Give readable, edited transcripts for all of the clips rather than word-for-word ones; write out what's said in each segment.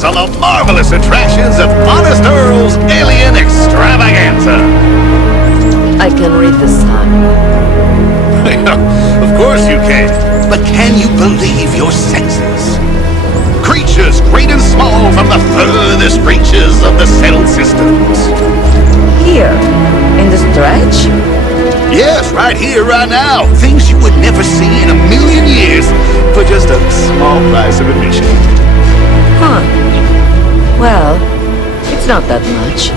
eyes on the marvelous attractions of Honest Earl's Alien Extravaganza. I can read the sign. Of course you can. But can you believe your senses? Creatures great and small from the furthest reaches of the settled systems. Here, in the stretch? Yes, right here, right now. Things you would never see in a million years for just a small price of admission. Huh. Well, it's not that much.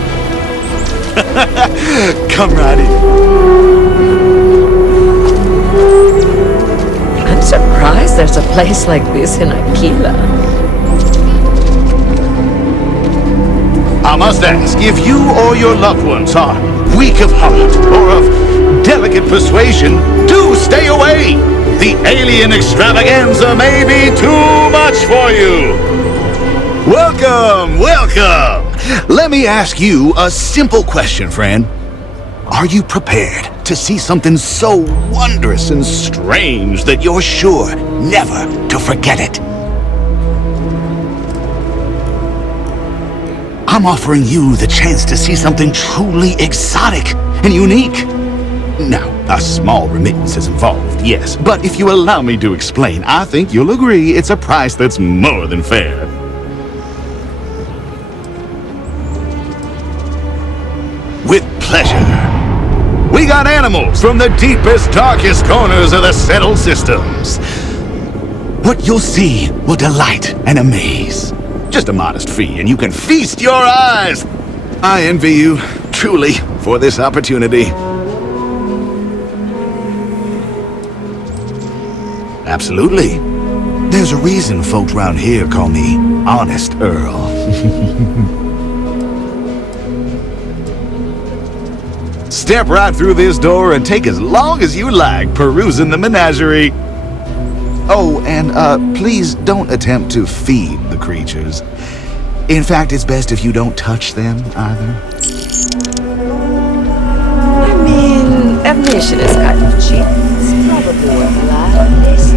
Come right in. I'm surprised there's a place like this in Aquila. I must ask, if you or your loved ones are weak of heart or of delicate persuasion, do stay away. The Alien Extravaganza may be too much for you. Welcome, welcome. Let me ask you a simple question, friend. Are you prepared to see something so wondrous and strange that you're sure never to forget it? I'm offering you the chance to see something truly exotic and unique. Now, a small remittance is involved, yes, but if you allow me to explain, I think you'll agree it's a price that's more than fair. With pleasure. We got animals from the deepest, darkest corners of the settled systems. What you'll see will delight and amaze. Just a modest fee, and you can feast your eyes. I envy you, truly, for this opportunity. Absolutely. There's a reason folks around here call me Honest Earl. Step right through this door and take as long as you like perusing the menagerie. Oh, and please don't attempt to feed the creatures. In fact, it's best if you don't touch them either. I mean, admission is kind of cheap. It's probably worth a laugh at least.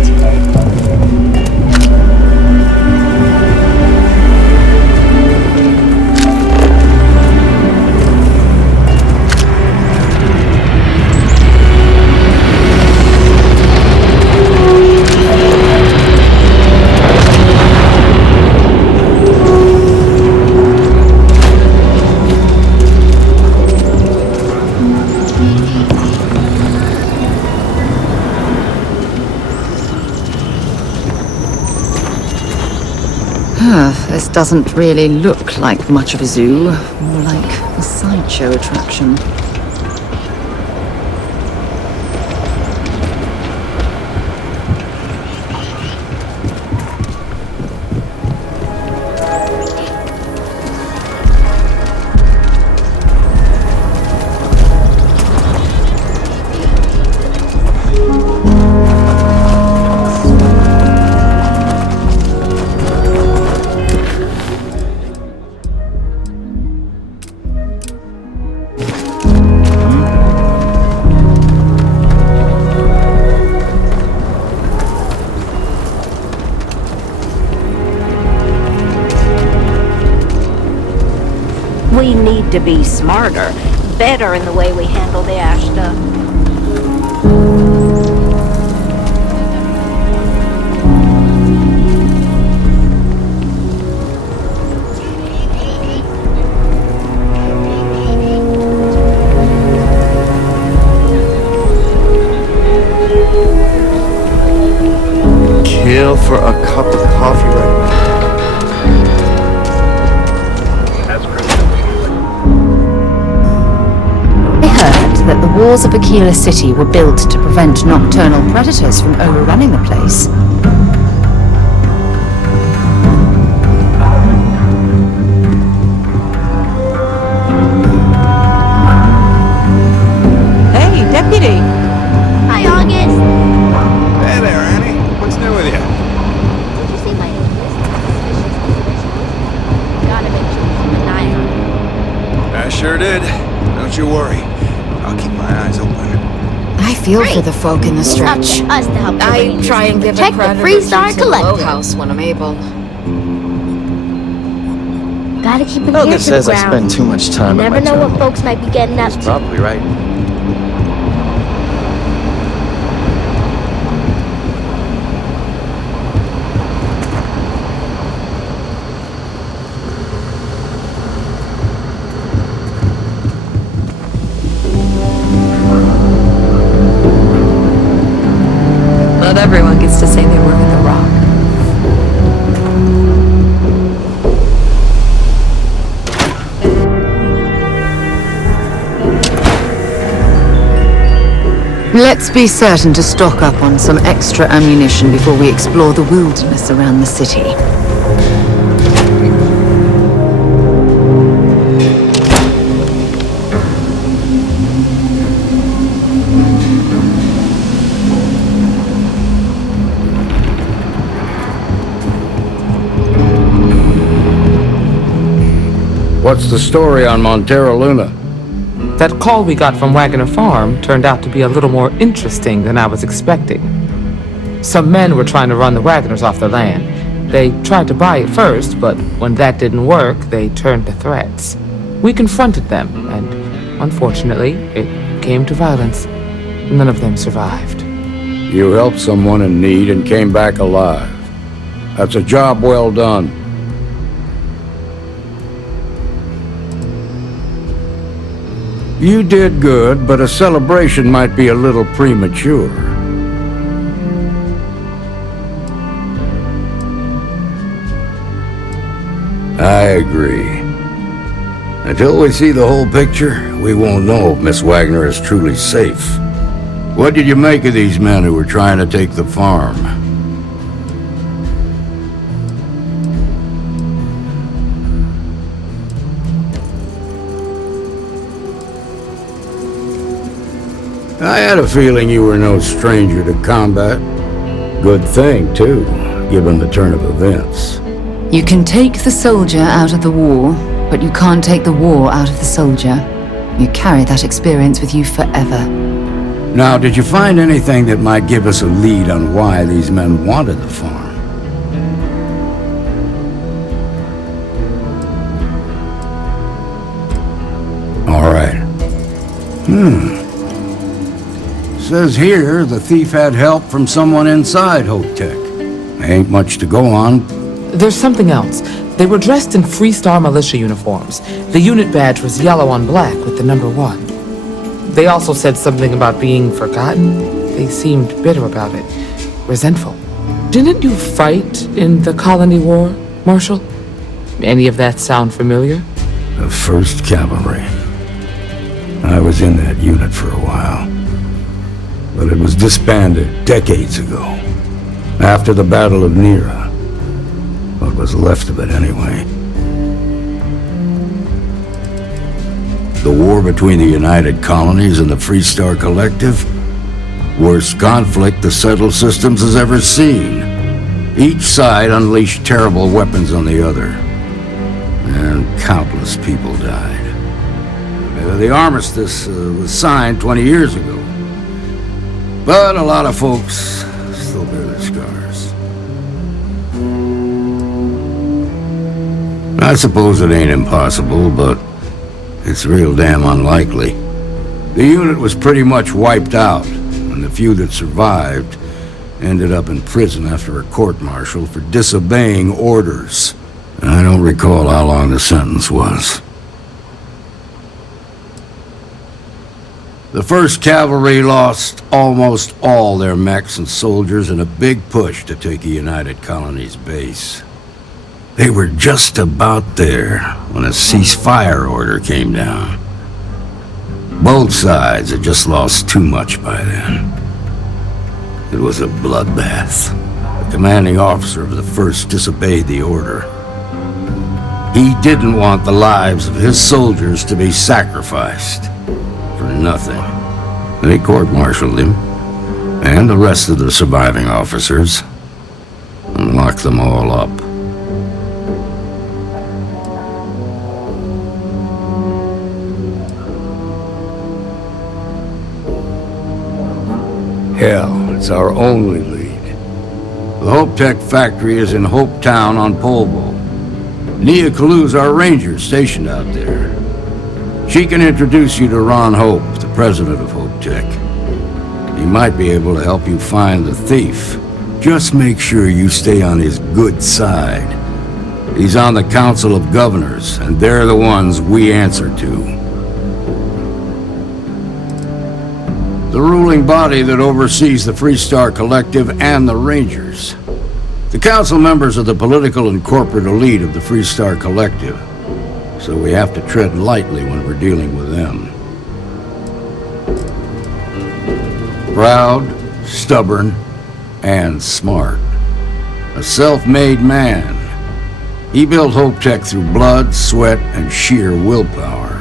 This doesn't really look like much of a zoo, more like a sideshow attraction. We need to be smarter, better in the way we handle the ash stuff. Kill for a cup of coffee right now. That the walls of Aquila City were built to prevent nocturnal predators from overrunning the place. Hey, Deputy! Hi, August! Hey there, Annie. What's new with you? Did you see my new list of suspicious individuals? Gotta mention keep an eye on them. I sure did. Don't you worry. I'll keep my eyes open. I feel for the folk in the It's up stretch. to us to help I try and give a protect the crowd Freestar to the Collective. house when I'm able. Gotta keep an ear Logan to the says I ground. spend too much You time at never my know what terminal. folks might be getting up He's to. probably right. Not everyone gets to say they work at the Rock. Let's be certain to stock up on some extra ammunition before we explore the wilderness around the city. What's the story on Montero Luna? That call we got from Wagner Farm turned out to be a little more interesting than I was expecting. Some men were trying to run the Wagners off their land. They tried to buy it first, but when that didn't work, they turned to threats. We confronted them, and unfortunately, it came to violence. None of them survived. You helped someone in need and came back alive. That's a job well done. You did good, but a celebration might be a little premature. I agree. Until we see the whole picture, we won't know if Miss Wagner is truly safe. What did you make of these men who were trying to take the farm? I had a feeling you were no stranger to combat. Good thing, too, given the turn of events. You can take the soldier out of the war, but you can't take the war out of the soldier. You carry that experience with you forever. Now, did you find anything that might give us a lead on why these men wanted the farm? All right. Says here the thief had help from someone inside Hope Tech. Ain't much to go on. There's something else. They were dressed in Freestar militia uniforms. The unit badge was yellow on black with the number 1. They also said something about being forgotten. They seemed bitter about it, resentful. Didn't you fight in the Colony War, Marshal? Any of that sound familiar? The 1st Cavalry. I was in that unit for a while. But it was disbanded decades ago. After the Battle of Nera. What was left of it, anyway. The war between the United Colonies and the Freestar Collective? Worst conflict the settled systems has ever seen. Each side unleashed terrible weapons on the other. And countless people died. The armistice was signed 20 years ago. But a lot of folks still bear their scars. I suppose it ain't impossible, but it's real damn unlikely. The unit was pretty much wiped out, and the few that survived ended up in prison after a court-martial for disobeying orders. I don't recall how long the sentence was. The 1st Cavalry lost almost all their mechs and soldiers in a big push to take a United Colonies base. They were just about there when a ceasefire order came down. Both sides had just lost too much by then. It was a bloodbath. The commanding officer of the 1st disobeyed the order. He didn't want the lives of his soldiers to be sacrificed for nothing. They court-martialed him, and the rest of the surviving officers, and locked them all up. Hell, it's our only lead. The Hope Tech factory is in Hope Town on Polvo. Nia Kalu's our ranger stationed out there. She can introduce you to Ron Hope, the president of Hope Tech. He might be able to help you find the thief. Just make sure you stay on his good side. He's on the Council of Governors, and they're the ones we answer to. The ruling body that oversees the Freestar Collective and the Rangers. The council members are the political and corporate elite of the Freestar Collective, so we have to tread lightly when we're dealing with them. Proud, stubborn, and smart. A self-made man. He built Hope Tech through blood, sweat, and sheer willpower.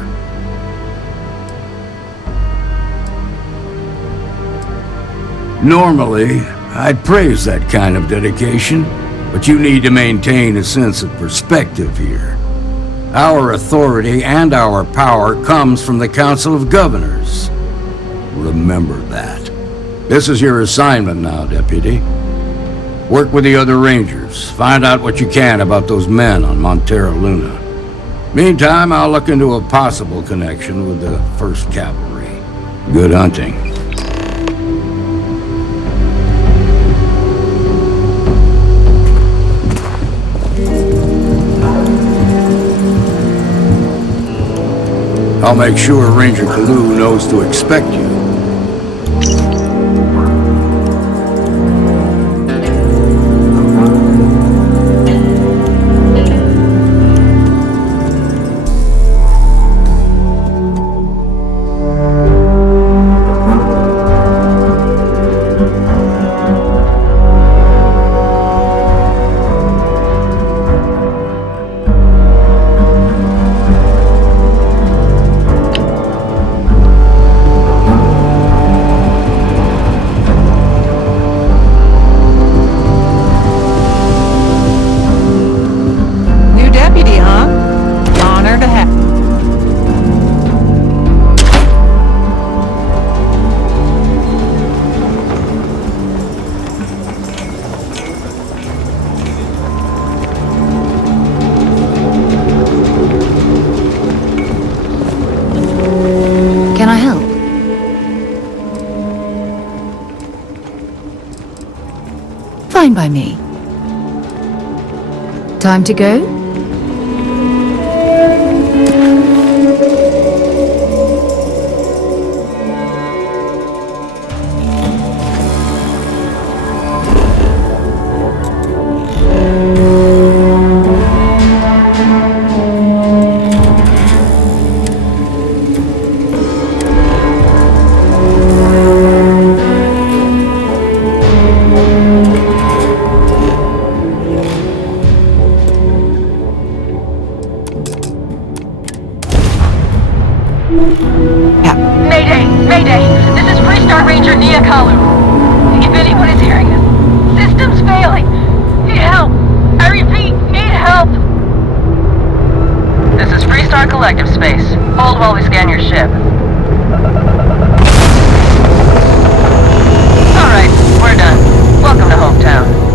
Normally, I'd praise that kind of dedication, but you need to maintain a sense of perspective here. Our authority and our power comes from the Council of Governors. Remember that. This is your assignment now, Deputy. Work with the other Rangers. Find out what you can about those men on Montera Luna. Meantime, I'll look into a possible connection with the 1st Cavalry. Good hunting. I'll make sure Ranger Kalu knows to expect you. Can I help? Fine by me. Time to go? Mayday! Mayday! This is Freestar Ranger Nia Kalu. If anyone is hearing this, system's failing. Need help! I repeat, need help! This is Freestar Collective Space. Hold while we scan your ship. Alright, we're done. Welcome to Hometown.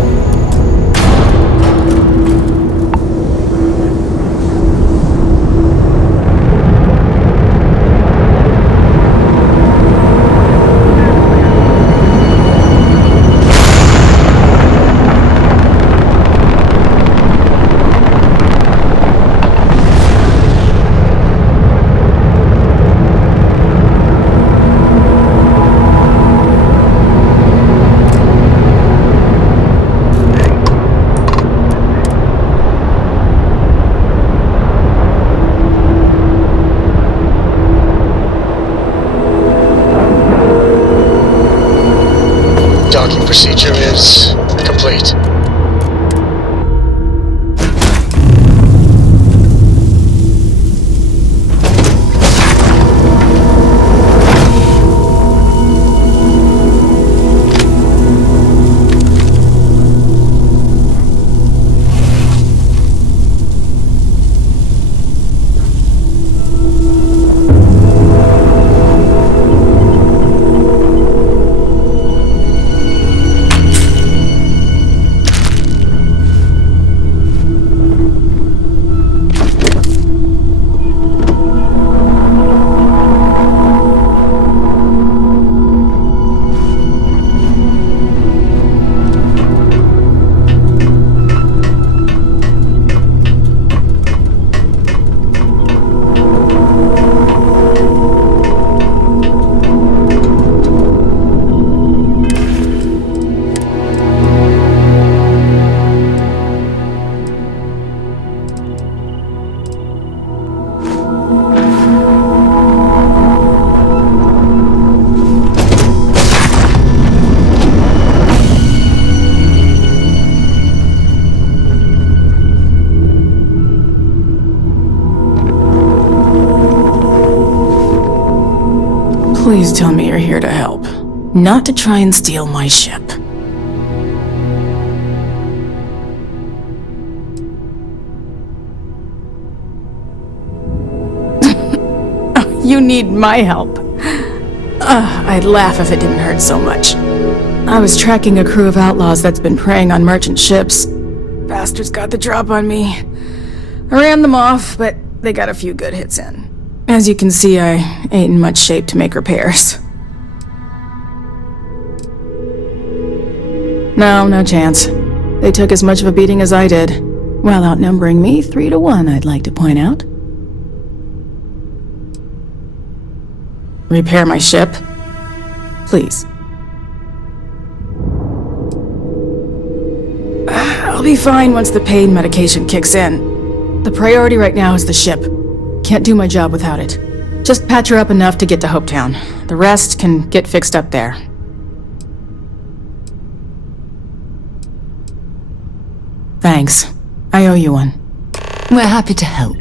Docking procedure is complete. Please tell me you're here to help, not to try and steal my ship. You need my help. I'd laugh if it didn't hurt so much. I was tracking a crew of outlaws that's been preying on merchant ships. Bastards got the drop on me. I ran them off, but they got a few good hits in. As you can see, I ain't in much shape to make repairs. No chance. They took as much of a beating as I did, while outnumbering me 3-1, I'd like to point out. Repair my ship? Please. I'll be fine once the pain medication kicks in. The priority right now is the ship. Can't do my job without it. Just patch her up enough to get to Hopetown. The rest can get fixed up there. Thanks. I owe you one. We're happy to help.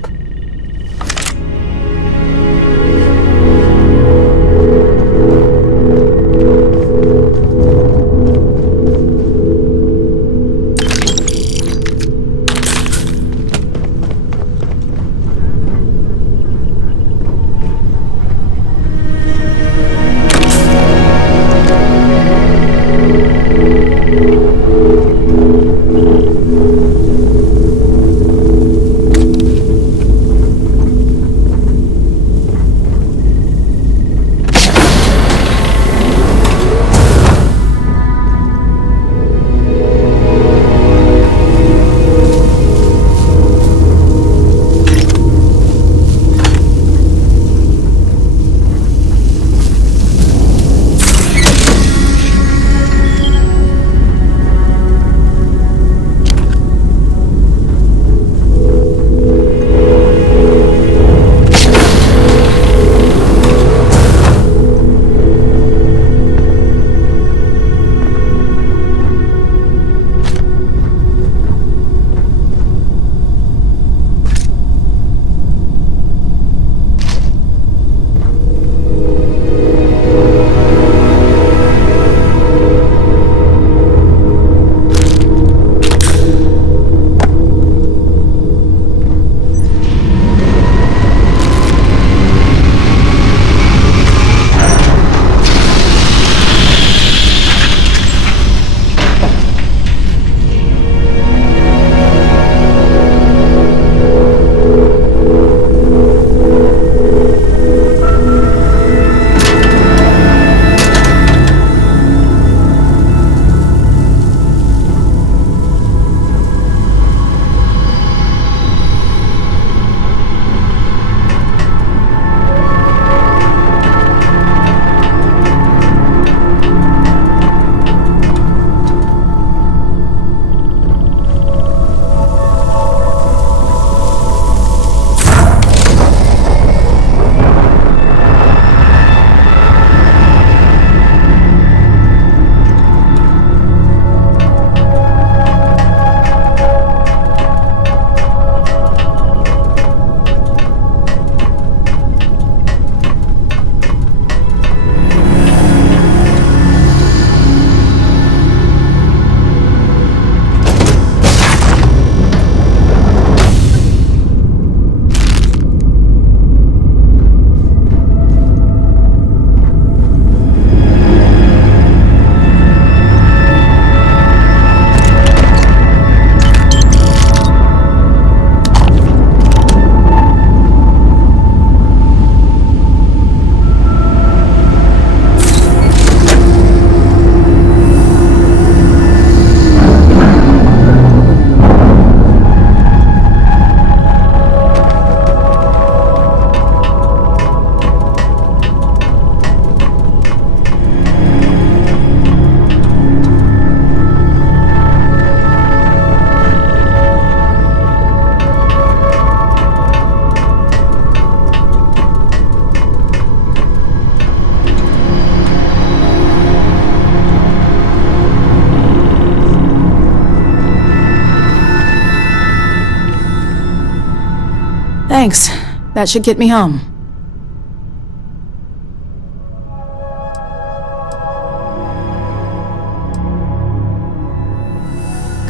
Thanks. That should get me home.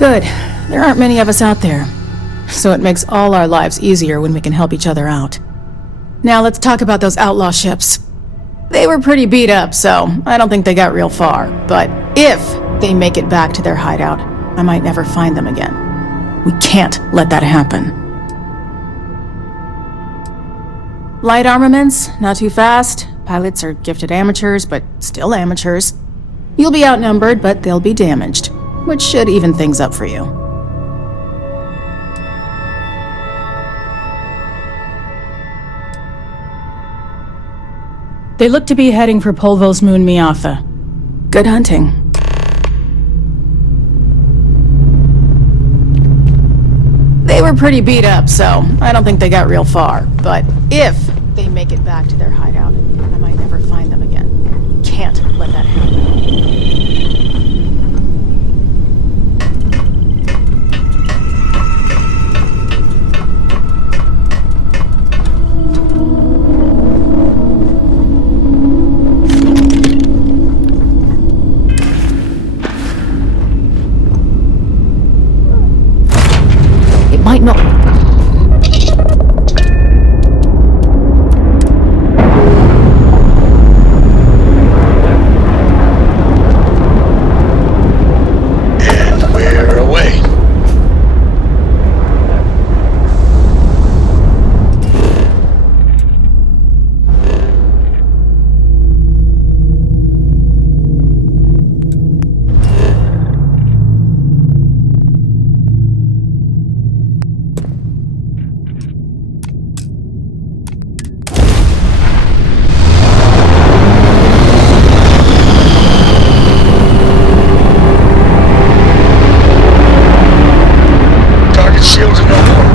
Good. There aren't many of us out there. So it makes all our lives easier when we can help each other out. Now let's talk about those outlaw ships. They were pretty beat up, so I don't think they got real far. But if they make it back to their hideout, I might never find them again. We can't let that happen. Light armaments, not too fast. Pilots are gifted amateurs, but still amateurs. You'll be outnumbered, but they'll be damaged, which should even things up for you. They look to be heading for Polvo's moon Miatha. Good hunting. They were pretty beat up, so I don't think they got real far. But if they make it back to their hideout, I might never find them again. We can't let that happen. Might not. And we're away. Shields are no more.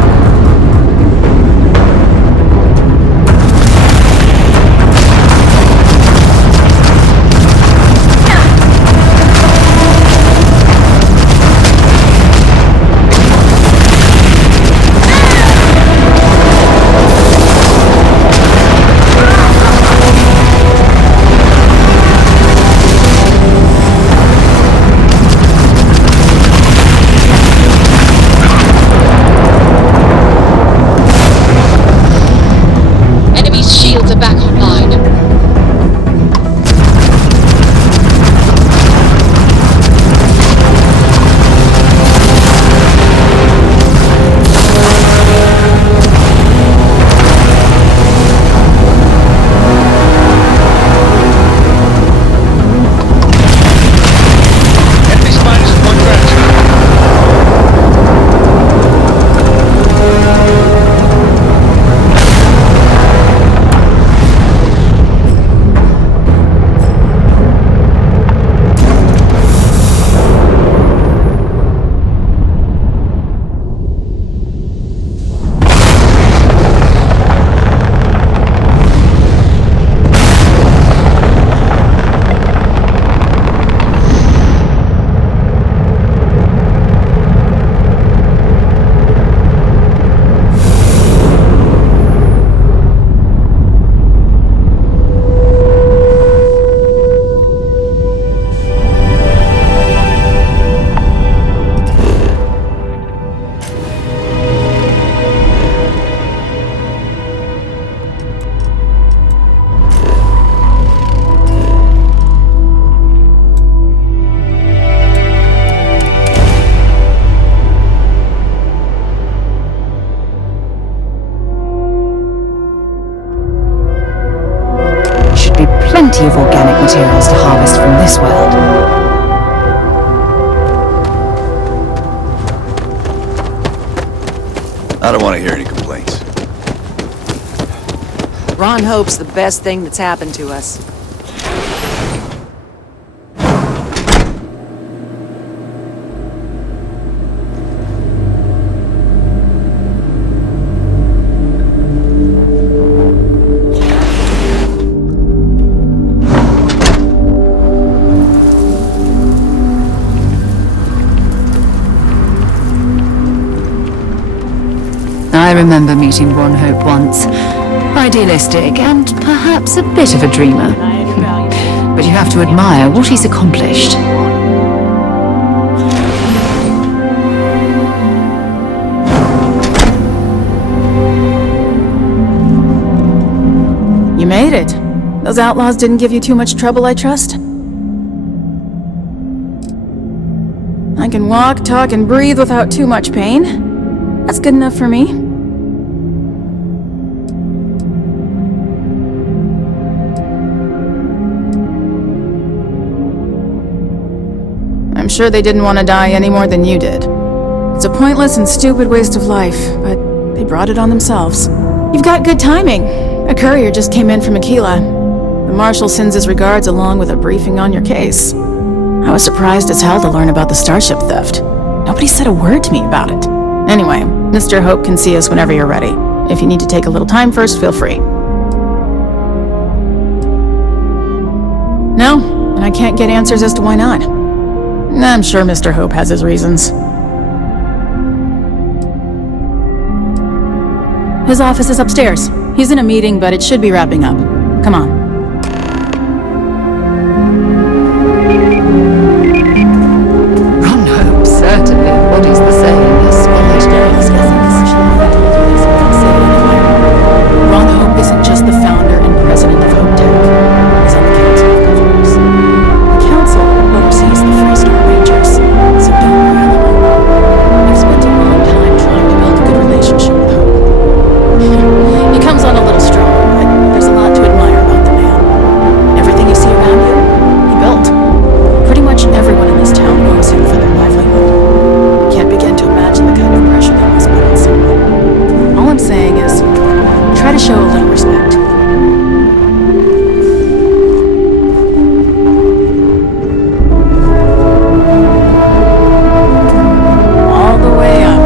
Shields are back online. Enemies minus 1 gravity. Plenty of organic materials to harvest from this world. I don't want to hear any complaints. Ron hopes the best thing that's happened to us. I remember meeting Ron Hope once. Idealistic and perhaps a bit of a dreamer. But you have to admire what he's accomplished. Those outlaws didn't give you too much trouble, I trust? I can walk, talk, and breathe without too much pain. That's good enough for me. I'm sure they didn't want to die any more than you did. It's a pointless and stupid waste of life, but they brought it on themselves. You've got good timing. A courier just came in from Aquila. The Marshal sends his regards along with a briefing on your case. I was surprised as hell to learn about the starship theft. Nobody said a word to me about it. Anyway, Mr. Hope can see us whenever you're ready. If you need to take a little time first, feel free. No, and I can't get answers as to why not. I'm sure Mr. Hope has his reasons. His office is upstairs. He's in a meeting, but it should be wrapping up. Come on. Ron Hope certainly embodies the saying, "His spelling Ron Hope isn't just the founder and president of Hope Tech. He's on the Council of Governors. The Council oversees the Free Star Rangers, so don't rile him up. I've spent a long time trying to build a good relationship with Hope. He comes on a little strong, but there's a lot to admire about the man. Everything you see around you, he built. Pretty much everyone in this town owes him for their livelihood. Can't begin to imagine the kind of pressure that must put on someone. All I'm saying is, try to show a little respect. All the way up.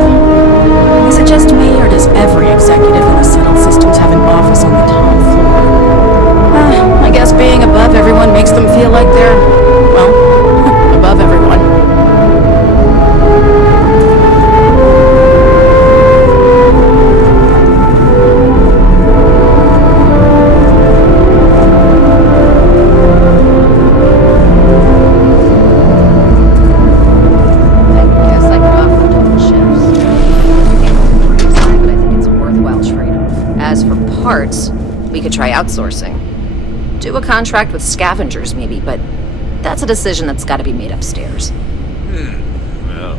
Is it just me, or does every executive in the Settled Systems have an office on the top floor? I guess being above everyone makes them feel like they're, well, above everyone. I guess I could offer double shifts. But I think it's a worthwhile trade-off. As for parts, we could try outsourcing. Do a contract with scavengers, maybe, but that's a decision that's got to be made upstairs. Well,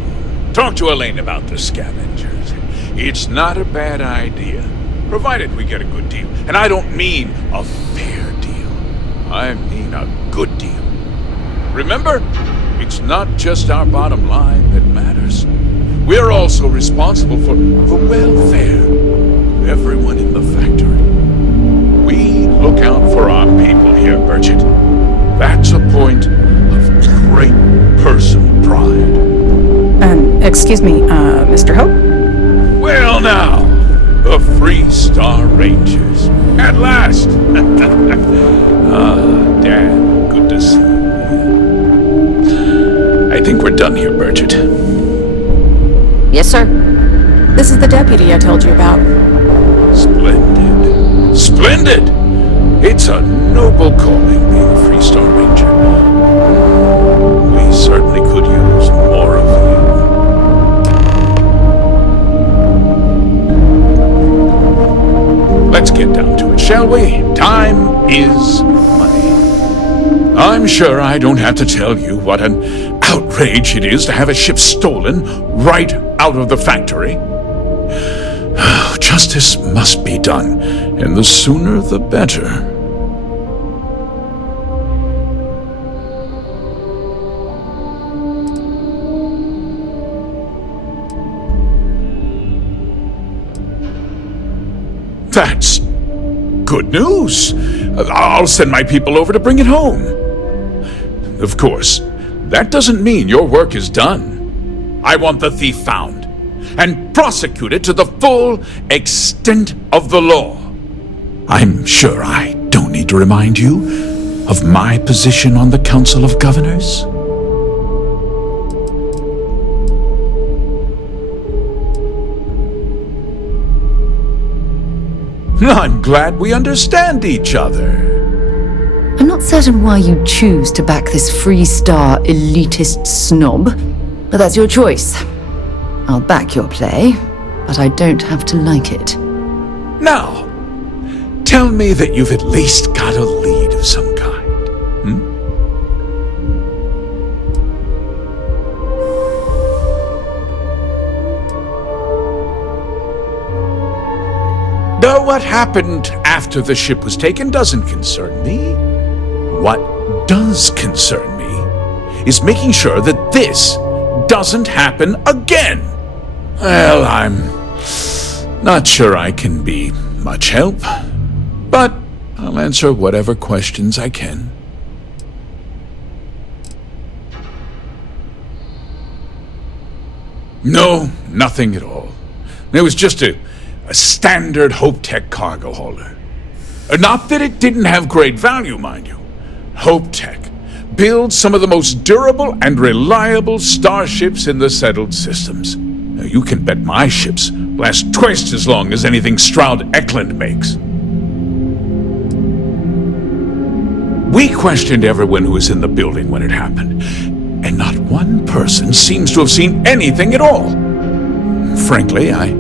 talk to Elaine about the scavengers. It's not a bad idea, provided we get a good deal. And I don't mean a fair deal. I mean a good deal. Remember, it's not just our bottom line that matters. We're also responsible for the welfare of everyone in the factory. We look out for our people here, Bridget. That's a point of great personal pride. Excuse me, Mr. Hope? Well now, the Free Star Rangers. At last! Dan, good to see you. I think we're done here, Bridget. Yes, sir. This is the deputy I told you about. Splendid. Splendid! It's a noble calling, being a Free Star Ranger. We certainly could use more of you. Let's get down to it, shall we? Time is money. I'm sure I don't have to tell you what an outrage it is to have a ship stolen right out of the factory. Justice must be done, and the sooner the better. That's good news. I'll send my people over to bring it home. Of course, that doesn't mean your work is done. I want the thief found and prosecuted to the full extent of the law. I'm sure I don't need to remind you of my position on the Council of Governors. I'm glad we understand each other. I'm not certain why you choose to back this Free Star elitist snob, but that's your choice. I'll back your play, but I don't have to like it. Now, tell me that you've at least got a lead of some kind. Though what happened after the ship was taken doesn't concern me. What does concern me is making sure that this doesn't happen again. Well, I'm not sure I can be much help, but I'll answer whatever questions I can. No, nothing at all. It was just a standard Hope Tech cargo hauler. Not that it didn't have great value, mind you. Hope Tech builds some of the most durable and reliable starships in the settled systems. Now, you can bet my ships last twice as long as anything Stroud Eklund makes. We questioned everyone who was in the building when it happened, and not one person seems to have seen anything at all. Frankly, I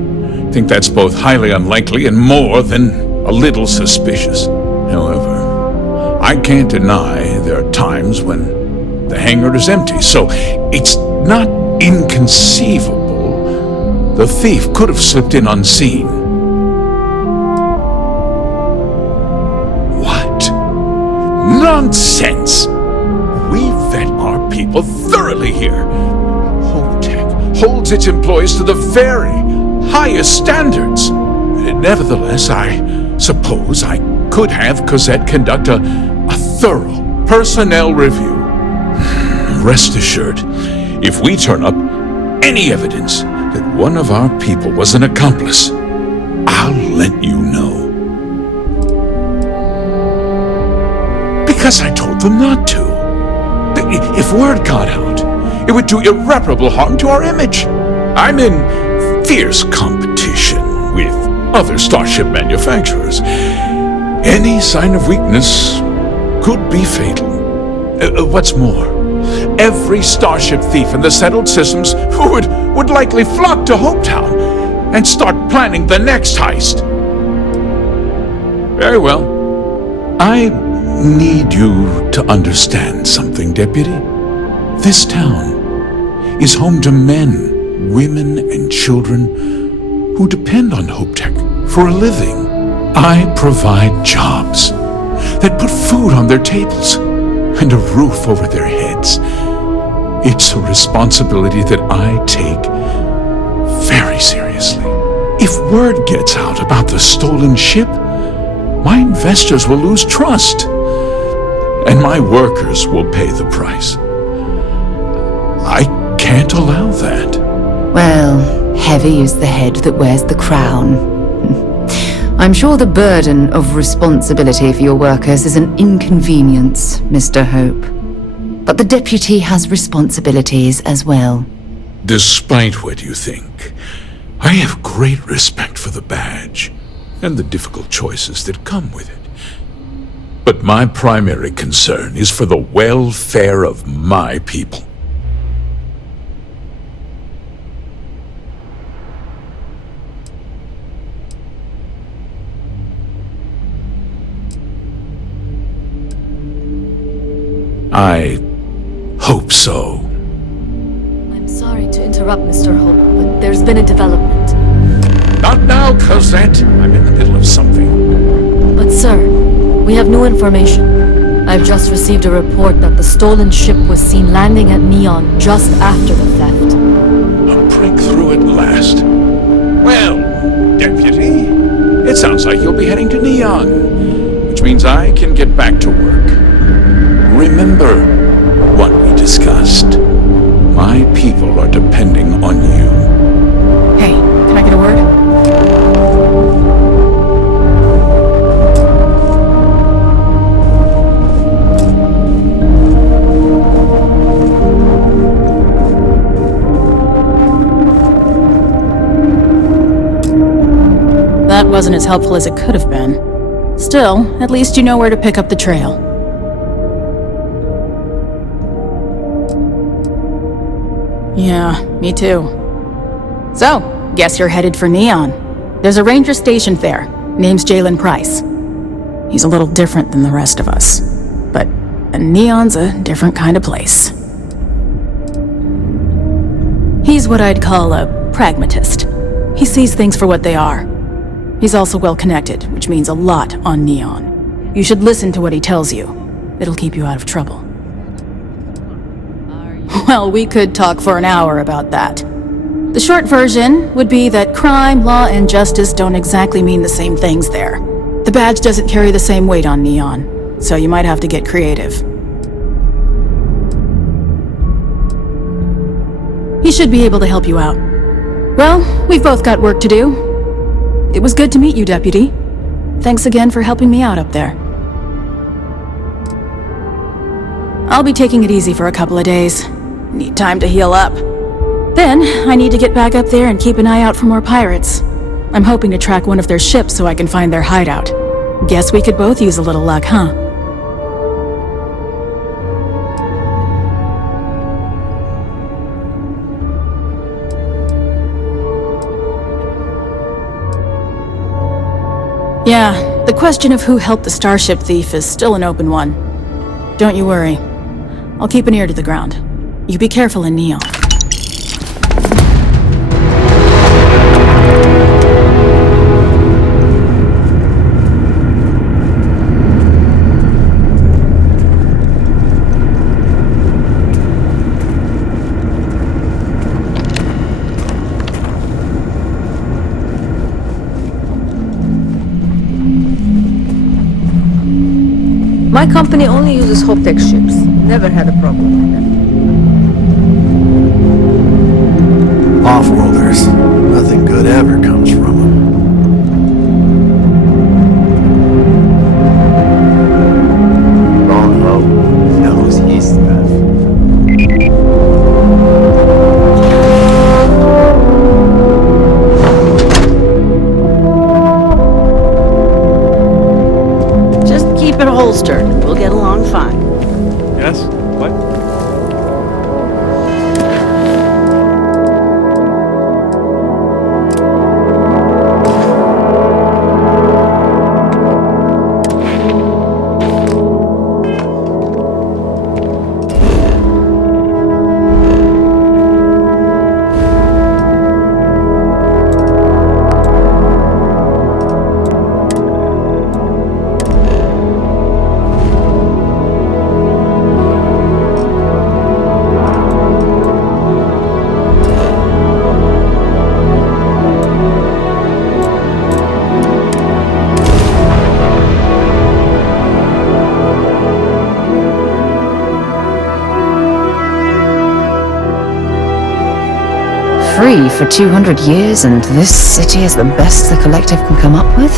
think that's both highly unlikely and more than a little suspicious. However, I can't deny there are times when the hangar is empty, so it's not inconceivable the thief could have slipped in unseen. What? Nonsense! We vet our people thoroughly here. Hope Tech holds its employees to the very highest standards. Nevertheless, I suppose I could have Cosette conduct a thorough personnel review. Rest assured, if we turn up any evidence that one of our people was an accomplice, I'll let you know. Because I told them not to. If word got out, it would do irreparable harm to our image. I'm in fierce competition with other starship manufacturers. Any sign of weakness could be fatal. What's more, every starship thief in the settled systems would likely flock to Hopetown and start planning the next heist. Very well. I need you to understand something, Deputy. This town is home to men, women, and children who depend on Hope Tech for a living. I provide jobs that put food on their tables and a roof over their heads. It's a responsibility that I take very seriously. If word gets out about the stolen ship, my investors will lose trust, and my workers will pay the price. I can't allow that. Well, heavy is the head that wears the crown. I'm sure the burden of responsibility for your workers is an inconvenience, Mr. Hope. But the deputy has responsibilities as well. Despite what you think, I have great respect for the badge and the difficult choices that come with it. But my primary concern is for the welfare of my people. I hope so. I'm sorry to interrupt, Mr. Hope, but there's been a development. Not now, Cosette. I'm in the middle of something. But sir, we have new information. I've just received a report that the stolen ship was seen landing at Neon just after the theft. A breakthrough at last. Well, Deputy, it sounds like you'll be heading to Neon, which means I can get back to work. Remember what we discussed. My people are depending on you. Hey, can I get a word? That wasn't as helpful as it could have been. Still, at least you know where to pick up the trail. Yeah, me too. So, guess you're headed for Neon. There's a ranger stationed there. Name's Jalen Price. He's a little different than the rest of us. but Neon's a different kind of place. He's what I'd call a pragmatist. He sees things for what they are. He's also well connected, which means a lot on Neon. You should listen to what he tells you. It'll keep you out of trouble. Well, we could talk for an hour about that. The short version would be that crime, law, and justice don't exactly mean the same things there. The badge doesn't carry the same weight on Neon, so you might have to get creative. He should be able to help you out. Well, we've both got work to do. It was good to meet you, Deputy. Thanks again for helping me out up there. I'll be taking it easy for a couple of days. Need time to heal up. Then, I need to get back up there and keep an eye out for more pirates. I'm hoping to track one of their ships so I can find their hideout. Guess we could both use a little luck, huh? Yeah, the question of who helped the starship thief is still an open one. Don't you worry. I'll keep an ear to the ground. You be careful in Neon. My company only uses Hope-Tech ships. Never had a problem with them. Off-worlders. Nothing good ever comes from them. Wrong Hope knows his stuff. Just keep it holstered. We'll get along fine. Yes? What? Free for 200 years, and this city is the best the collective can come up with?